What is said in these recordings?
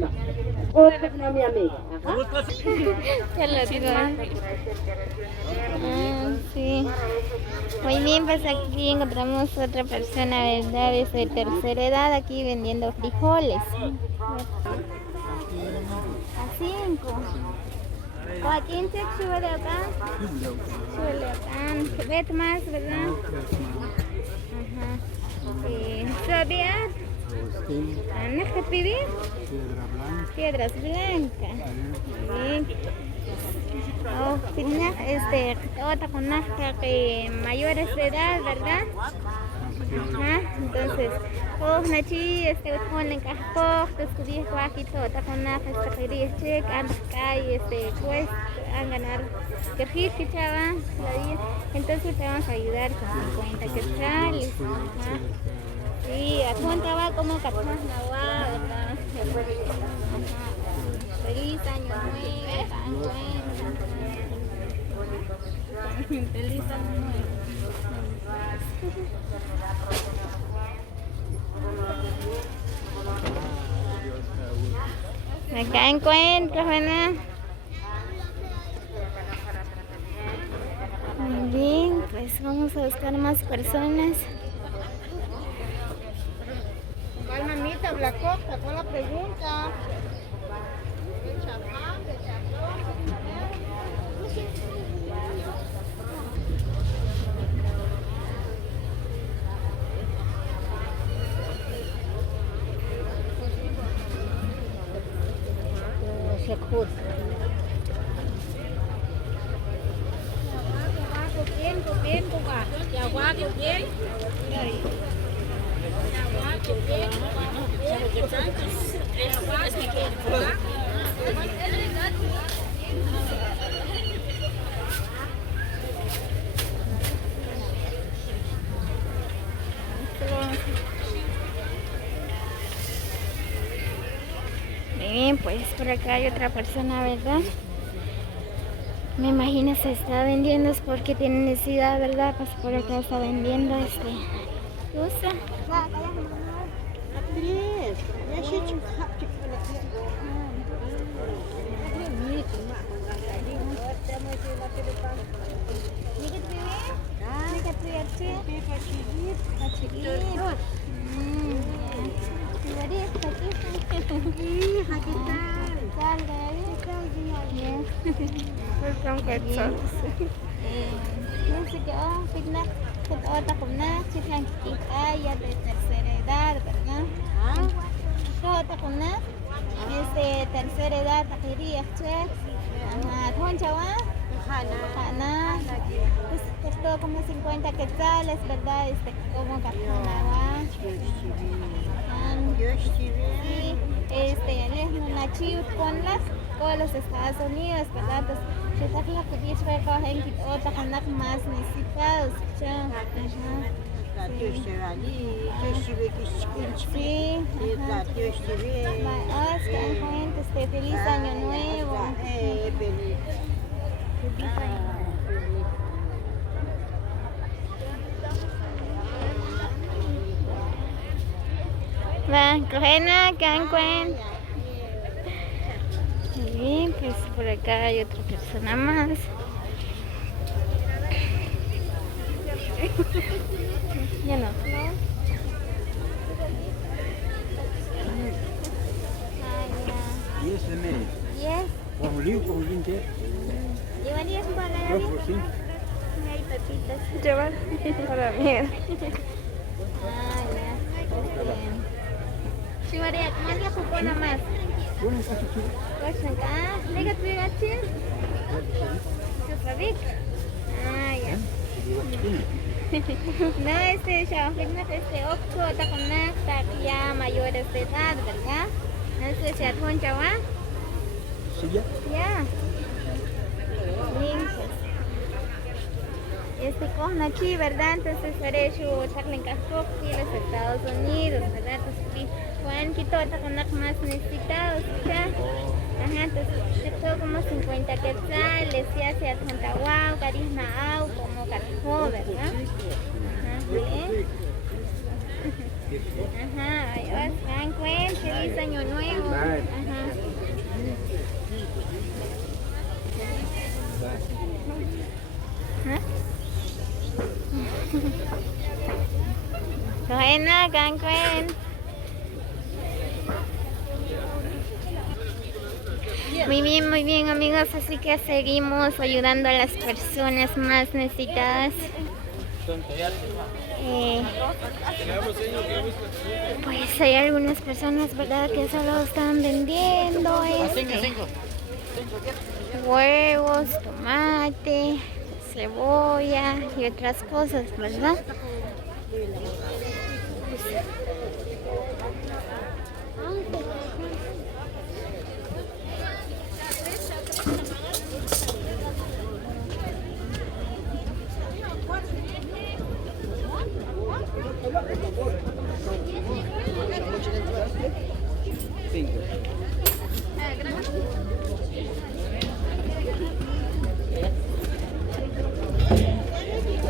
No, mi amiga. Ajá. Ya lo digo. Sí. Muy bien, pues aquí encontramos otra persona, ¿verdad? Es de tercera edad aquí vendiendo frijoles. A 5. ¿A 15 sube de acá? Sube de acá. ¿Ves más, verdad? Ajá. ¿Sabía? ¿Tienes que pedir? Piedras blancas. Bien. Oh, otra con que mayores de edad, ¿verdad? Ajá. Entonces, nachi, ponen cajón, estudié aquí toda con esta quería check, calle, pues, a ganar que hit que chava, entonces te vamos a ayudar con 50 quetzales. Ajá. Sí, a cuánto va como capaz no va, ¿verdad? Ajá. Feliz año nuevo, tan bueno. Feliz año nuevo. Acá encuentro, ¿verdad? Muy bien, pues vamos a buscar más personas. ¿Cuál mamita? Blacoca, ¿cuál la pregunta? Bien, pues por acá hay otra persona, ¿verdad? Me imagino se está vendiendo, es porque tiene necesidad, ¿verdad? Pues por acá está vendiendo usa. Welcome, otra con chica ya de tercera edad, ¿verdad? Otra con tercera edad, taquería, Hana, costó como 50 quetzales, ¿verdad? Como cartonada. Sí, él es una chiva con los Estados Unidos, ¿verdad? Entonces, si estás la cubierta recogen otra con las más necesitados, sí, feliz año nuevo. Feliz año. Va, cojena, que encuentro. Bien, pues por acá hay otra persona más. Ya no. Yes, de medio. Yes. Con un libro, con un linte. ¿Llevarías un bala? Dos por cinco. Hay papitas. Llevar para mierda. Ya. Llevaría, ¿cuántas cuponas más? Bueno, casi chido. Pues acá, ¿lega tu gachi? ¿Tu fabric? Ya. No, ya, Oxo, con ya mayores de edad, ¿verdad? Entonces, ¿ya tú chaval? Sí, ya. Ya. Bien, pues. Con aquí, ¿verdad? Entonces, haré su en Casco, aquí en los Estados Unidos, ¿verdad? Entonces, Juan quitó con los más necesitados, ¿ya? Ajá, entonces, todo como 50 quetzales, ya sea Santa Guau, Carisma Au, como Carajó, ¿verdad? Ajá, bien. Ajá, ay, feliz año nuevo. Ajá. Kain na, kain. Muy bien amigos, así que seguimos ayudando a las personas más necesitadas. Pues hay algunas personas, ¿verdad?, que solo están vendiendo huevos, tomate, cebolla y otras cosas, ¿verdad?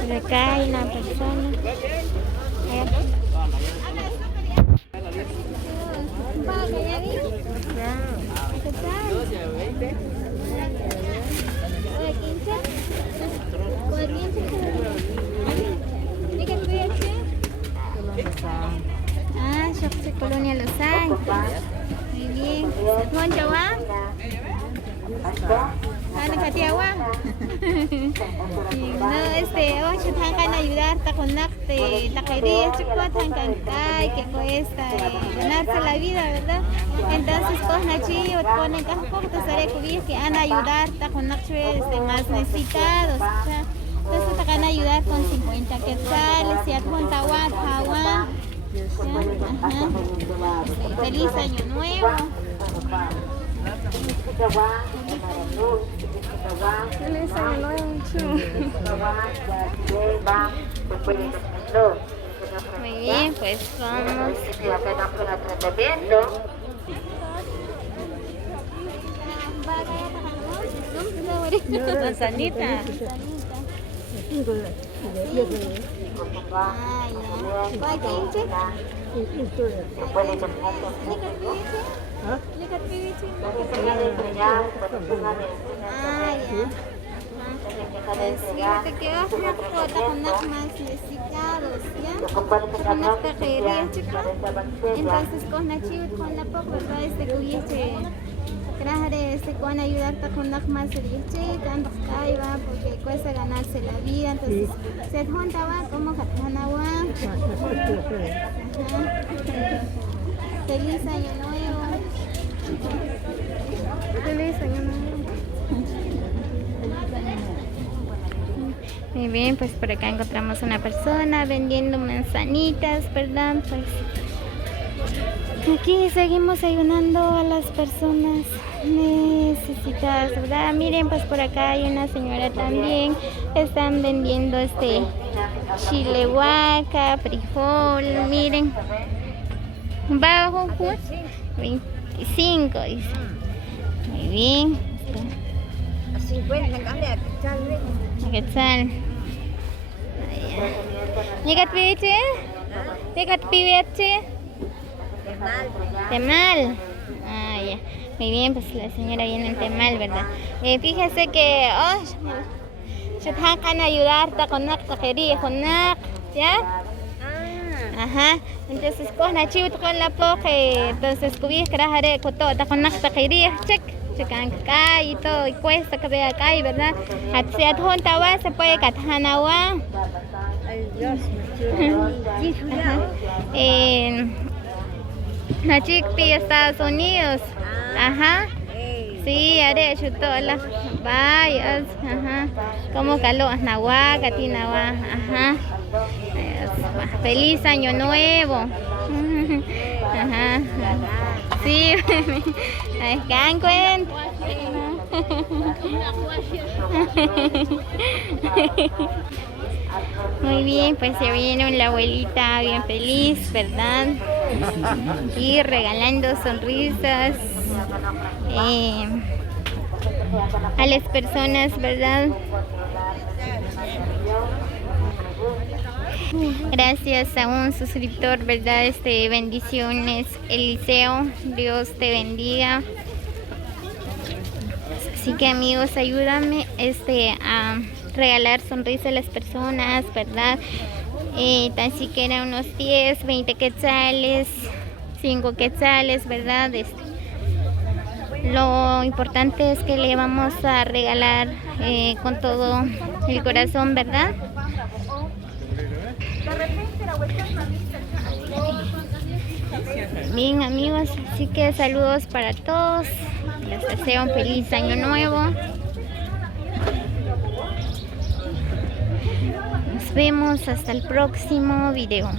Por acá hay una persona. Yo soy Colonia Los Ángeles. Muy bien. ¿Con Chawa? Katiawa. No, yo tengo que ayudarte con la quería, chico, que cuesta ganarse la vida, ¿verdad? Entonces, pues, Nachi, ponen que van a ayudarte con más necesitados. Entonces, te van a ayudar con 50 quetzales, y adjunta Jawa. Feliz año nuevo. Feliz año nuevo. Muy bien, pues vamos. Manzanita. Te quedas una foto con los más necesitados, ¿ya? Con las tajerías, chicos. Entonces, con la chiva, con la poca, ¿verdad? Con ayudarte con las más necesitadas, porque cuesta ganarse la vida. Entonces, se juntaban como Katanawa. Feliz año nuevo. Feliz año nuevo. Muy bien, pues por acá encontramos una persona vendiendo manzanitas, ¿verdad? Pues aquí seguimos ayudando a las personas necesitadas, ¿verdad? Miren, pues por acá hay una señora también. Están vendiendo chile guaca, frijol, miren. Bajo 25, dice. Muy bien. 50, ¿Qué tal? ¿Llegat piche? ¿Llegat piche? Temal. Ah, ya. Muy bien, pues la señora viene en Temal, ¿verdad? Fíjese que yo tengo que ayudarte con la taquería, ¿ya? Ajá. Entonces con la chiva con la poca, entonces cubierta haré con todo con la taquería, check. Acá y todo, y cuesta que vea acá, ¿verdad? Si adjunta se puede catanawa. La chica de Estados Unidos. Ajá. Sí, haré hecho todas las vallas. Ajá. Como calor, nahuaca, tinawa. Ajá. Feliz año nuevo. Ajá. Sí, ¿can cuenta? Muy bien, pues se viene la abuelita bien feliz, ¿verdad? Y regalando sonrisas a las personas, ¿verdad? Gracias a un suscriptor, ¿verdad? Bendiciones, Eliseo. Dios te bendiga. Así que amigos, ayúdame a regalar sonrisas a las personas, ¿verdad? Tan siquiera unos 10, 20 quetzales, 5 quetzales, ¿verdad? Lo importante es que le vamos a regalar con todo el corazón, ¿verdad? Bien amigos, así que saludos para todos, les deseo un feliz año nuevo. Nos vemos hasta el próximo video.